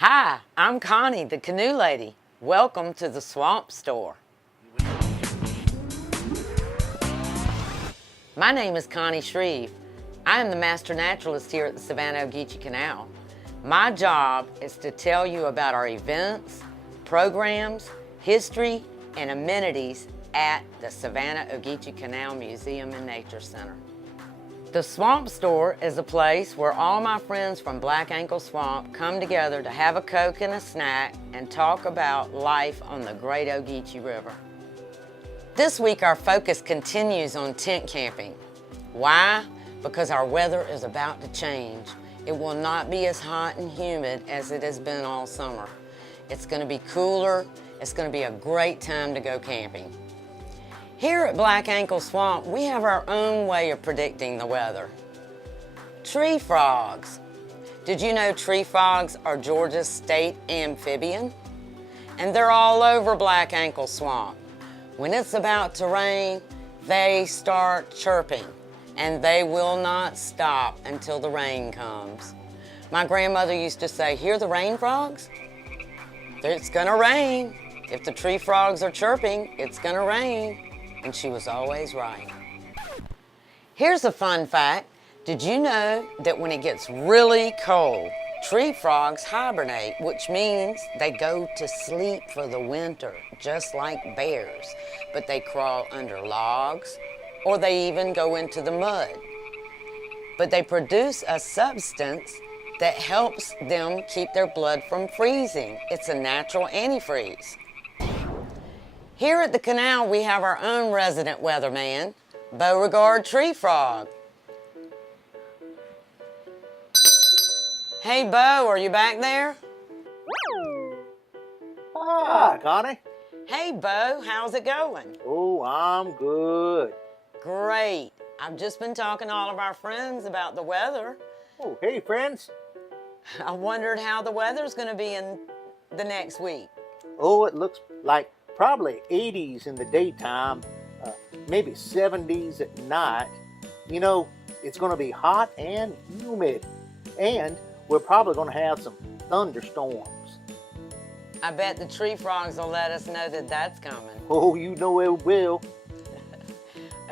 Hi, I'm Connie the Canoe Lady. Welcome to the Swamp Store. My name is Connie Shreve. I am the master naturalist here at the Savannah-Ogeechee Canal. My job is to tell you about our events, programs, history, and amenities at the Savannah-Ogeechee Canal Museum and Nature Center. The Swamp Store is a place where all my friends from Black Ankle Swamp come together to have a Coke and a snack and talk about life on the Great Ogeechee River. This week our focus continues on tent camping. Why? Because our weather is about to change. It will not be as hot and humid as it has been all summer. It's going to be cooler. It's going to be a great time to go camping. Here at Black Ankle Swamp, we have our own way of predicting the weather. Tree frogs. Did you know tree frogs are Georgia's state amphibian? And they're all over Black Ankle Swamp. When it's about to rain, they start chirping, and they will not stop until the rain comes. My grandmother used to say, "Hear the rain frogs? It's gonna rain. If the tree frogs are chirping, it's gonna rain." And she was always right. Here's a fun fact. Did you know that when it gets really cold, tree frogs hibernate, which means they go to sleep for the winter, just like bears, but they crawl under logs, or they even go into the mud. But they produce a substance that helps them keep their blood from freezing. It's a natural antifreeze. Here at the canal, we have our own resident weatherman, Beauregard Treefrog. Hey, Beau, are you back there? Hi, Connie. Hey, Beau, how's it going? Oh, I'm good. Great. I've just been talking to all of our friends about the weather. Oh, hey, friends. I wondered how the weather's going to be in the next week. Oh, it looks like probably 80s in the daytime, maybe 70s at night. You know, it's going to be hot and humid, and we're probably going to have some thunderstorms. I bet the tree frogs will let us know that that's coming. Oh, you know it will.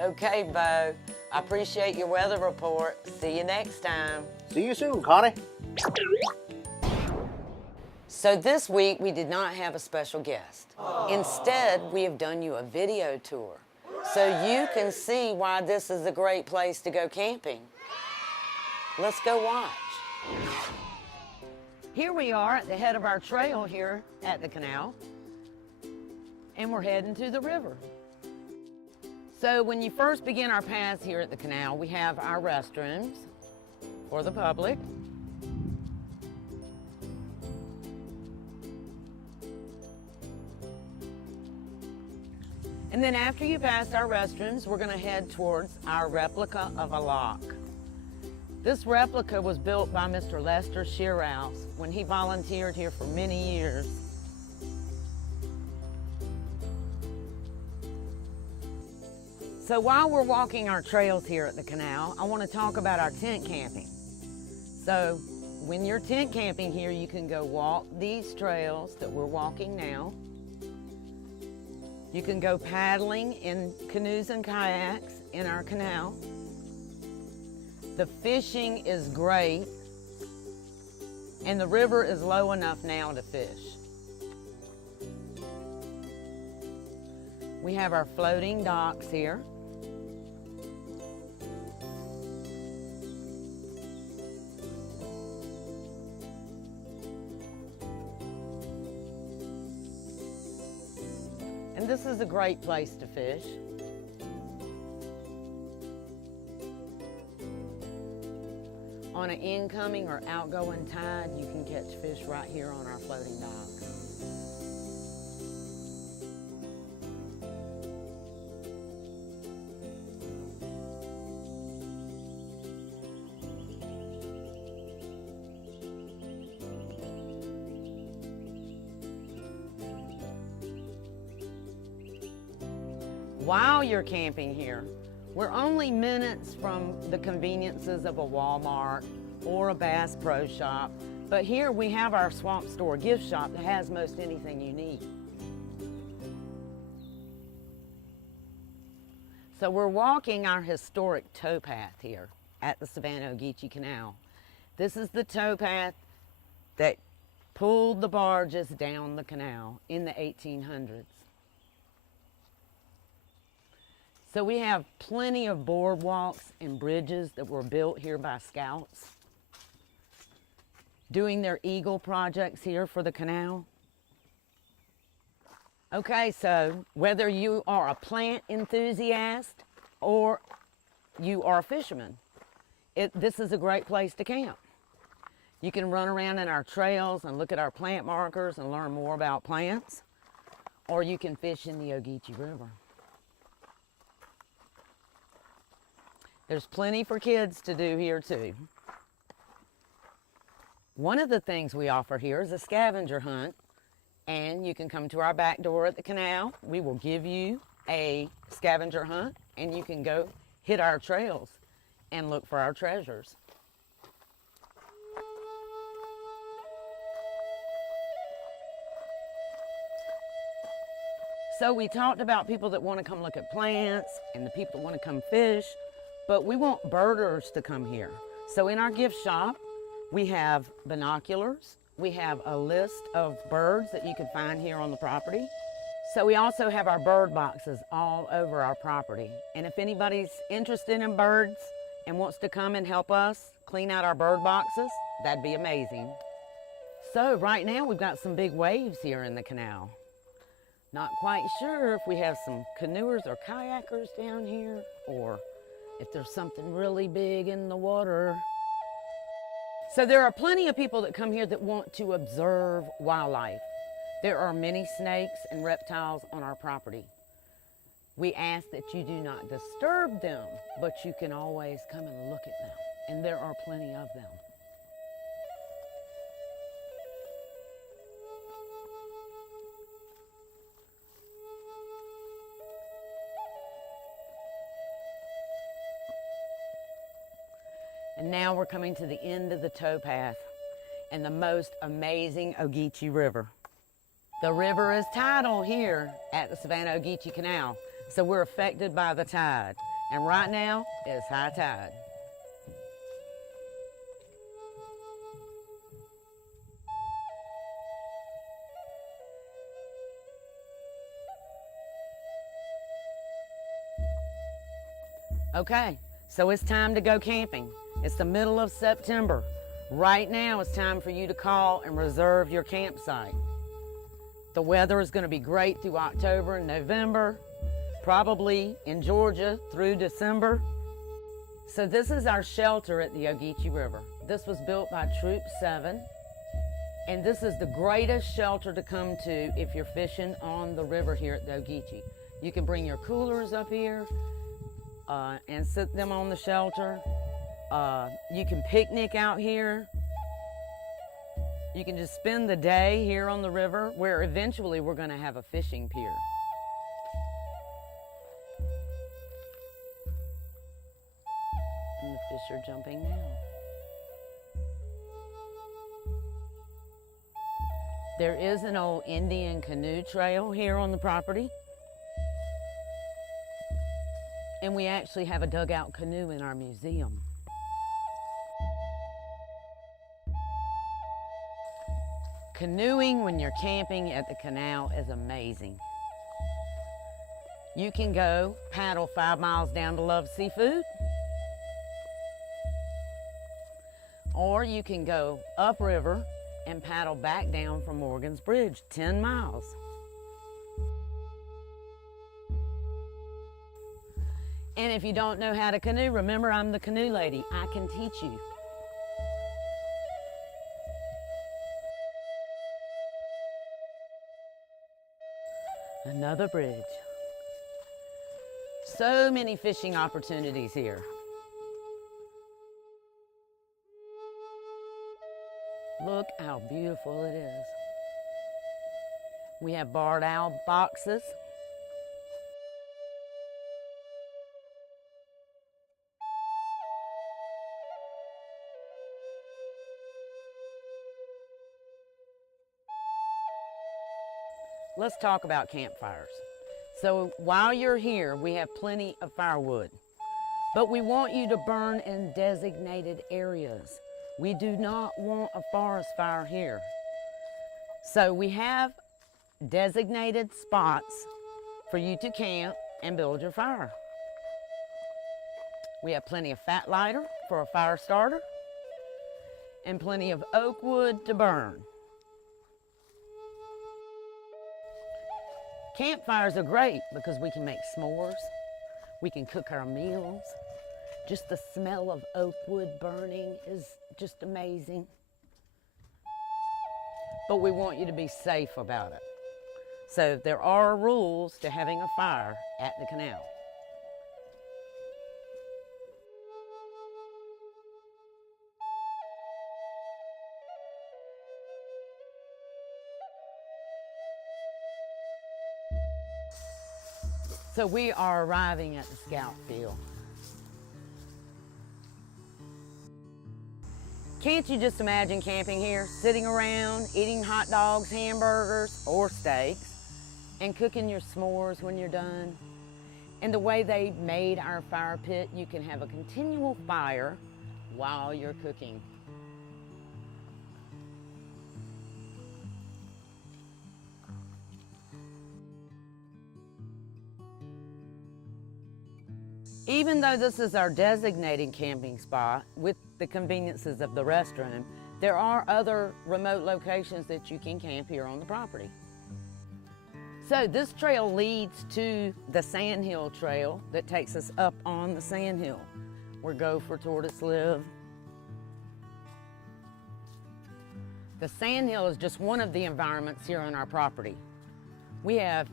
Okay, Beau. I appreciate your weather report. See you next time. See you soon, Connie. So this week we did not have a special guest. Instead, we have done you a video tour so you can see why this is a great place to go camping. Let's go watch. Here we are at the head of our trail here at the canal, and we're heading to the river. So when you first begin our paths here at the canal, we have our restrooms for the public. And then after you pass our restrooms, we're going to head towards our replica of a lock. This replica was built by Mr. Lester Shearhouse when he volunteered here for many years. So while we're walking our trails here at the canal, I want to talk about our tent camping. So when you're tent camping here, you can go walk these trails that we're walking now. You can go paddling in canoes and kayaks in our canal. The fishing is great, and the river is low enough now to fish. We have our floating docks here. And this is a great place to fish. On an incoming or outgoing tide, you can catch fish right here on our floating docks. While you're camping here, we're only minutes from the conveniences of a Walmart or a Bass Pro Shop But here we have our swamp store gift shop that has most anything you need. So we're walking our historic towpath here at the Savannah-Ogeechee Canal. This is the towpath that pulled the barges down the canal in the 1800s. So we have plenty of boardwalks and bridges that were built here by scouts doing their Eagle projects here for the canal. Okay, so whether you are a plant enthusiast or you are a fisherman, this is a great place to camp. You can run around in our trails and look at our plant markers and learn more about plants, or you can fish in the Ogeechee River. There's plenty for kids to do here too. One of the things we offer here is a scavenger hunt, and you can come to our back door at the canal. We will give you a scavenger hunt, and you can go hit our trails and look for our treasures. So we talked about people that want to come look at plants and the people that want to come fish, but we want birders to come here. So in our gift shop, we have binoculars. We have a list of birds that you can find here on the property. So we also have our bird boxes all over our property. And if anybody's interested in birds and wants to come and help us clean out our bird boxes, that'd be amazing. So right now we've got some big waves here in the canal. Not quite sure if we have some canoers or kayakers down here, or if there's something really big in the water. So there are plenty of people that come here that want to observe wildlife. There are many snakes and reptiles on our property. We ask that you do not disturb them, but you can always come and look at them, and there are plenty of them. And now we're coming to the end of the towpath and the most amazing Ogeechee River. The river is tidal here at the Savannah-Ogeechee Canal, so we're affected by the tide. And right now, it's high tide. Okay, so it's time to go camping. It's the middle of September. Right now it's time for you to call and reserve your campsite. The weather is going to be great through October and November, probably in Georgia through December. So this is our shelter at the Ogeechee River. This was built by Troop 7, and this is the greatest shelter to come to if you're fishing on the river here at the Ogeechee. You can bring your coolers up here and sit them on the shelter. You can picnic out here. You can just spend the day here on the river, where eventually we're going to have a fishing pier. And the fish are jumping now. There is an old Indian canoe trail here on the property. And we actually have a dugout canoe in our museum. Canoeing when you're camping at the canal is amazing. You can go paddle 5 miles down to Love Seafood, or you can go upriver and paddle back down from Morgan's Bridge, 10 miles. And if you don't know how to canoe, remember I'm the canoe lady. I can teach you. Another bridge. So many fishing opportunities here. Look how beautiful it is. We have barred owl boxes. let's talk about campfires. So while you're here, we have plenty of firewood, but we want you to burn in designated areas. We do not want a forest fire here. So we have designated spots for you to camp and build your fire. We have plenty of fat lighter for a fire starter and plenty of oak wood to burn. Campfires are great because we can make s'mores, we can cook our meals. Just the smell of oak wood burning is just amazing. But we want you to be safe about it. So there are rules to having a fire at the canal. So we are arriving at the scout field. Can't you just imagine camping here, sitting around, eating hot dogs, hamburgers, or steaks, and cooking your s'mores when you're done? And the way they made our fire pit, you can have a continual fire while you're cooking. Even though this is our designated camping spot with the conveniences of the restroom, there are other remote locations that you can camp here on the property. So this trail leads to the Sandhill Trail that takes us up on the Sandhill, where gopher tortoise live. The Sandhill is just one of the environments here on our property. We have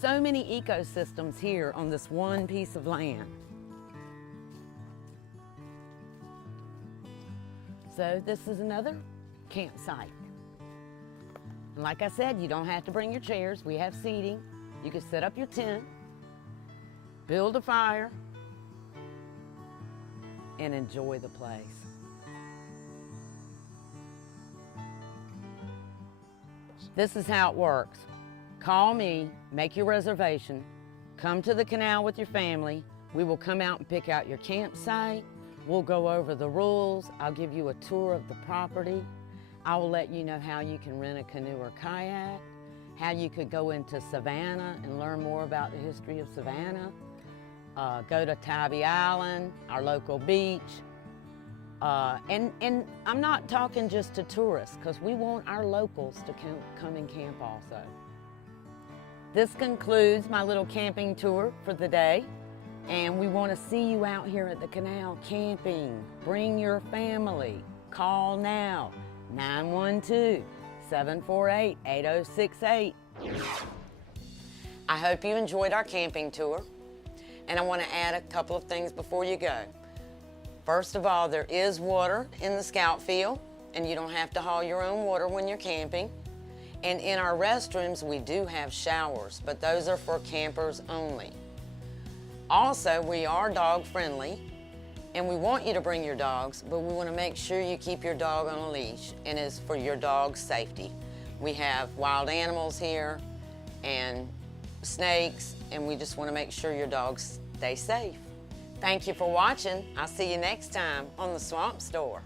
so many ecosystems here on this one piece of land. So this is another campsite. And like I said, you don't have to bring your chairs. We have seating. You can set up your tent, build a fire, and enjoy the place. This is how it works. Call me, make your reservation, come to the canal with your family. We will come out and pick out your campsite. We'll go over the rules. I'll give you a tour of the property. I will let you know how you can rent a canoe or kayak, how you could go into Savannah and learn more about the history of Savannah, go to Tybee Island, our local beach. And I'm not talking just to tourists, because we want our locals to come and camp also. This concludes my little camping tour for the day, and we want to see you out here at the canal camping. Bring your family. Call now, 912-748-8068. I hope you enjoyed our camping tour, and I want to add a couple of things before you go. First of all, there is water in the scout field, and you don't have to haul your own water when you're camping. And in our restrooms, we do have showers, but those are for campers only. Also, we are dog friendly, and we want you to bring your dogs, but we want to make sure you keep your dog on a leash, and it's for your dog's safety. We have wild animals here and snakes, and we just want to make sure your dogs stay safe. Thank you for watching. I'll see you next time on the Swamp Store.